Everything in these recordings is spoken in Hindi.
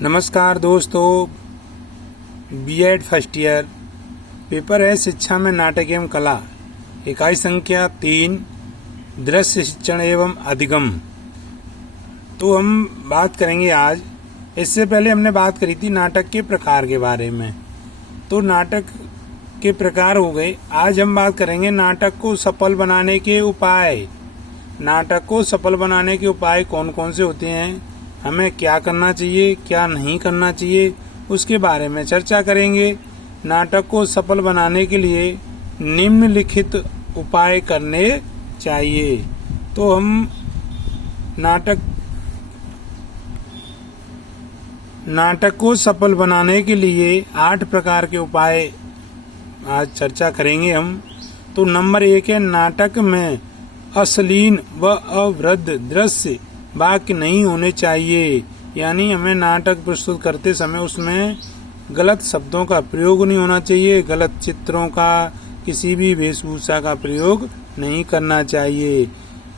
नमस्कार दोस्तों, बीएड फर्स्ट ईयर पेपर है शिक्षा में नाटक एवं कला, इकाई संख्या 3, दृश्य शिक्षण एवं अधिगम। तो हम बात करेंगे आज। इससे पहले हमने बात करी थी नाटक के प्रकार के बारे में। तो नाटक के प्रकार हो गए। आज हम बात करेंगे नाटक को सफल बनाने के उपाय। नाटक को सफल बनाने के उपाय कौन कौन से होते हैं, हमें क्या करना चाहिए, क्या नहीं करना चाहिए, उसके बारे में चर्चा करेंगे। नाटक को सफल बनाने के लिए निम्नलिखित उपाय करने चाहिए। तो हम नाटक को सफल बनाने के लिए 8 प्रकार के उपाय आज चर्चा करेंगे हम। तो नंबर 1 है, नाटक में अश्लील व अवृद्ध दृश्य वाक्य नहीं होने चाहिए। यानी हमें नाटक प्रस्तुत करते समय उसमें गलत शब्दों का प्रयोग नहीं होना चाहिए, गलत चित्रों का, किसी भी वेशभूषा का प्रयोग नहीं करना चाहिए।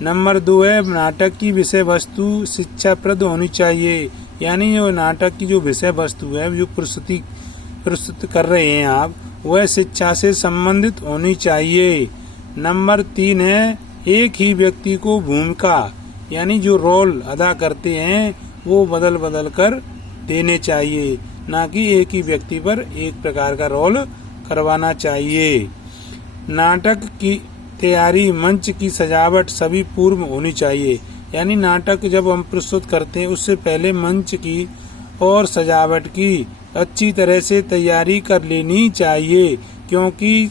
नंबर 2 है, नाटक की विषय वस्तु शिक्षाप्रद होनी चाहिए। यानी जो नाटक की जो विषय वस्तु है, जो प्रस्तुत कर रहे हैं आप, वह शिक्षा से संबंधित होनी चाहिए। नंबर 3 है, एक ही व्यक्ति को भूमिका यानी जो रोल अदा करते हैं वो बदल बदल कर देने चाहिए, ना कि एक ही व्यक्ति पर एक प्रकार का रोल करवाना चाहिए। नाटक की तैयारी, मंच की सजावट सभी पूर्व होनी चाहिए। यानी नाटक जब हम प्रस्तुत करते हैं उससे पहले मंच की और सजावट की अच्छी तरह से तैयारी कर लेनी चाहिए, क्योंकि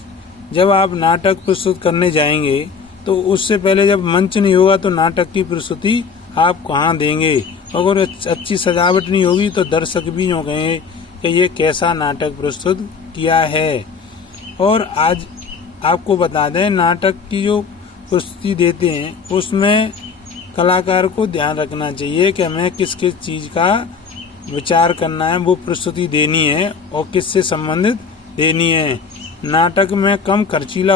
जब आप नाटक प्रस्तुत करने जाएंगे तो उससे पहले जब मंच नहीं होगा तो नाटक की प्रस्तुति आप कहाँ देंगे। अगर अच्छी सजावट नहीं होगी तो दर्शक भी हो गए कि ये कैसा नाटक प्रस्तुत किया है। और आज आपको बता दें, नाटक की जो प्रस्तुति देते हैं उसमें कलाकार को ध्यान रखना चाहिए कि हमें किस किस चीज़ का विचार करना है, वो प्रस्तुति देनी है और किससे संबंधित देनी है। नाटक में कम खर्चीला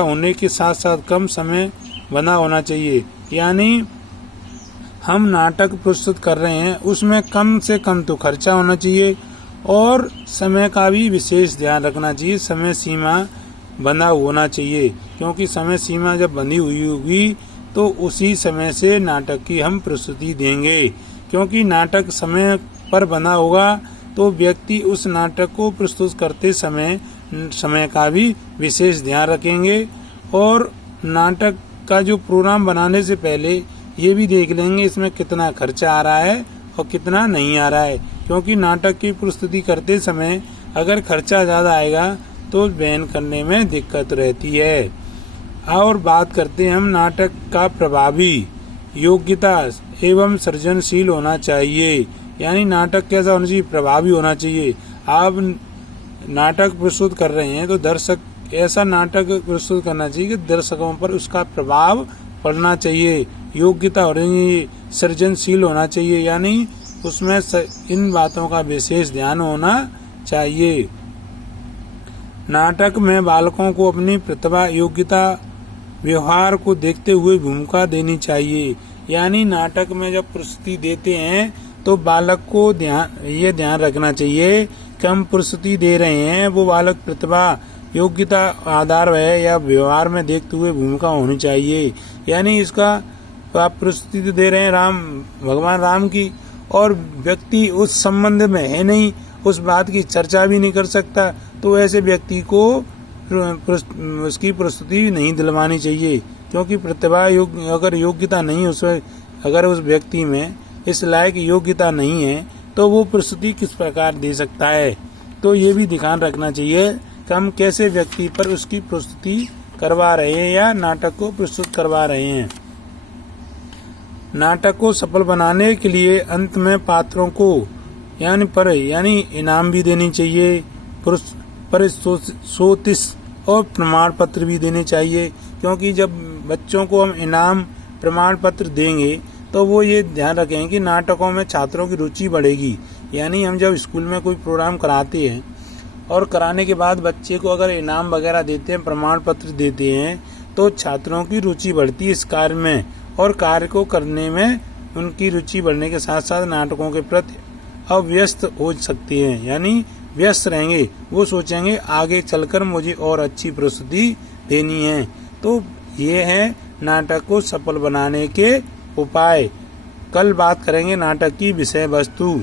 होने के साथ साथ कम समय बना होना चाहिए। यानी हम नाटक प्रस्तुत कर रहे हैं उसमें कम से कम तो खर्चा होना चाहिए और समय का भी विशेष ध्यान रखना चाहिए। समय सीमा बंधा होना चाहिए, क्योंकि समय सीमा जब बंधी हुई होगी तो उसी समय से नाटक की हम प्रस्तुति देंगे। क्योंकि नाटक समय पर बना होगा तो व्यक्ति उस नाटक को प्रस्तुत करते समय का भी विशेष ध्यान रखेंगे। और नाटक का जो प्रोग्राम बनाने से पहले ये भी देख लेंगे इसमें कितना खर्चा आ रहा है और कितना नहीं आ रहा है, क्योंकि नाटक की प्रस्तुति करते समय अगर खर्चा ज़्यादा आएगा तो बयान करने में दिक्कत रहती है। और बात करते हैं हम नाटक का प्रभावी, योग्यता एवं सृजनशील होना चाहिए। यानी नाटक कैसा होना चाहिए, प्रभावी होना चाहिए। आप नाटक प्रस्तुत कर रहे हैं तो दर्शक ऐसा नाटक प्रस्तुत करना चाहिए कि दर्शकों पर उसका प्रभाव पड़ना चाहिए। योग्यता हो रही है, सृजनशील होना चाहिए, यानी उसमें इन बातों का विशेष ध्यान होना चाहिए। नाटक में बालकों को अपनी प्रतिभा, योग्यता, व्यवहार को देखते हुए भूमिका देनी चाहिए। यानी नाटक में जब प्रस्तुति देते हैं तो बालक को ये ध्यान रखना चाहिए कि हम प्रस्तुति दे रहे हैं वो बालक प्रतिभा, योग्यता आधार है या व्यवहार में देखते हुए भूमिका होनी चाहिए। यानी इसका आप प्रस्तुति दे रहे हैं भगवान राम की, और व्यक्ति उस संबंध में है नहीं, उस बात की चर्चा भी नहीं कर सकता, तो ऐसे व्यक्ति को उसकी प्रस्तुति नहीं दिलवानी चाहिए। क्योंकि प्रतिभा अगर योग्यता नहीं, उसमें अगर उस व्यक्ति में इस लायक योग्यता नहीं है तो वो प्रस्तुति किस प्रकार दे सकता है। तो ये भी ध्यान रखना चाहिए कि हम कैसे व्यक्ति पर उसकी प्रस्तुति करवा रहे हैं या नाटक को प्रस्तुत करवा रहे हैं। नाटक को सफल बनाने के लिए अंत में पात्रों को यानी इनाम भी देनी चाहिए, पारितोषिक और प्रमाण पत्र भी देने चाहिए। क्योंकि जब बच्चों को हम इनाम प्रमाण पत्र देंगे तो वो ये ध्यान रखेंगे कि नाटकों में छात्रों की रुचि बढ़ेगी। यानी हम जब स्कूल में कोई प्रोग्राम कराते हैं और कराने के बाद बच्चे को अगर इनाम वगैरह देते हैं, प्रमाण पत्र देते हैं, तो छात्रों की रुचि बढ़ती है इस कार्य में और कार्य को करने में उनकी रुचि बढ़ने के साथ साथ नाटकों के प्रति अव्यस्त हो सकती है, यानी व्यस्त रहेंगे। वो सोचेंगे आगे चलकर मुझे और अच्छी प्रस्तुति देनी है। तो ये है नाटक को सफल बनाने के उपाय। कल बात करेंगे नाटक की विषय वस्तु।